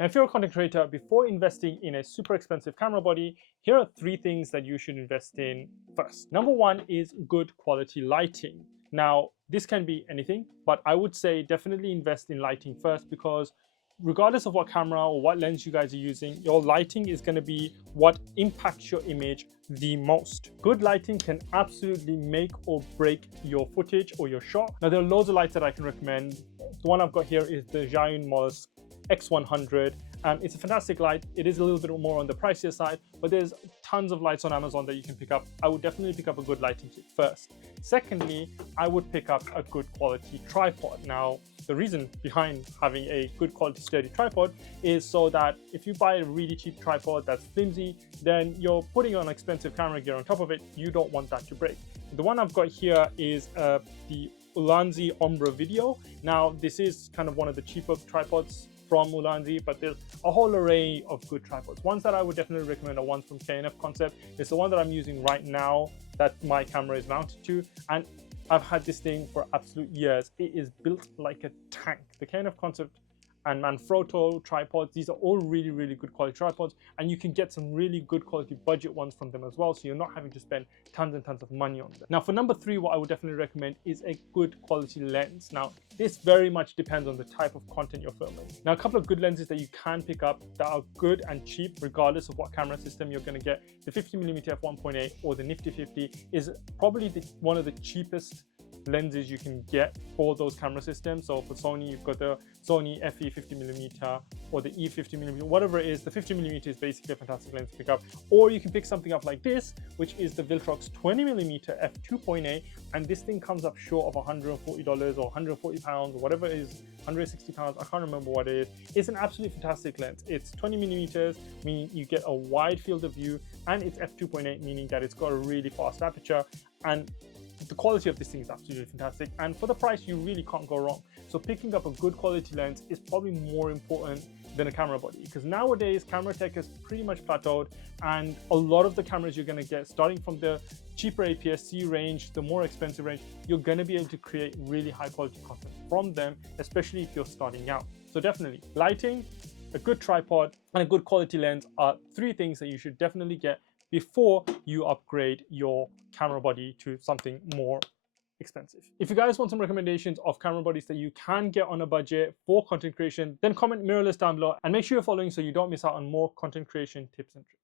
Now, if you're a content creator, before investing in a super expensive camera body, here are 3 things that you should invest in first. Number 1 is good quality lighting. Now, this can be anything, but I would say definitely invest in lighting first, because regardless of what camera or what lens you guys are using, your lighting is going to be what impacts your image the most. Good lighting can absolutely make or break your footage or your shot. Now, there are loads of lights that I can recommend. The one I've got here is the Zhiyun Moz X100. It's a fantastic light. It is a little bit more on the pricier side, but there's tons of lights on Amazon that you can pick up. I would definitely pick up a good lighting kit first. Secondly, I would pick up a good quality tripod. Now, the reason behind having a good quality sturdy tripod is so that if you buy a really cheap tripod that's flimsy, then you're putting on expensive camera gear on top of it. You don't want that to break. The one I've got here is the Ulanzi Ombra Video. Now, this is kind of one of the cheaper tripods from Ulanzi, but there's a whole array of good tripods. Ones that I would definitely recommend are ones from K&F Concept. It's the one that I'm using right now that my camera is mounted to, and I've had this thing for absolute years. It is built like a tank. The K&F Concept and Manfrotto tripods, these are all really, really good quality tripods, and you can get some really good quality budget ones from them as well, so you're not having to spend tons and tons of money on them. Now, for number 3, what I would definitely recommend is a good quality lens. Now, this very much depends on the type of content you're filming. Now, a couple of good lenses that you can pick up that are good and cheap regardless of what camera system you're going to get. The 50mm f1.8 or the Nifty 50 is probably one of the cheapest lenses you can get for those camera systems. So for Sony, you've got the Sony FE 50mm or the E 50mm, whatever it is. The 50mm is basically a fantastic lens to pick up. Or you can pick something up like this, which is the Viltrox 20mm f2.8, and this thing comes up short of $140 or 140 pounds or whatever it is, 160 pounds, I can't remember what it is. It's an absolutely fantastic lens. It's 20mm, meaning you get a wide field of view, and it's f2.8, meaning that it's got a really fast aperture, and the quality of this thing is absolutely fantastic, and for the price you really can't go wrong. So picking up a good quality lens is probably more important than a camera body, because nowadays camera tech has pretty much plateaued, and a lot of the cameras you're going to get, starting from the cheaper APS-C range, the more expensive range, you're going to be able to create really high quality content from them, especially if you're starting out. So definitely lighting, a good tripod, and a good quality lens are 3 things that you should definitely get before you upgrade your camera body to something more expensive. If you guys want some recommendations of camera bodies that you can get on a budget for content creation, then comment Mirrorless down below, and make sure you're following so you don't miss out on more content creation tips and tricks.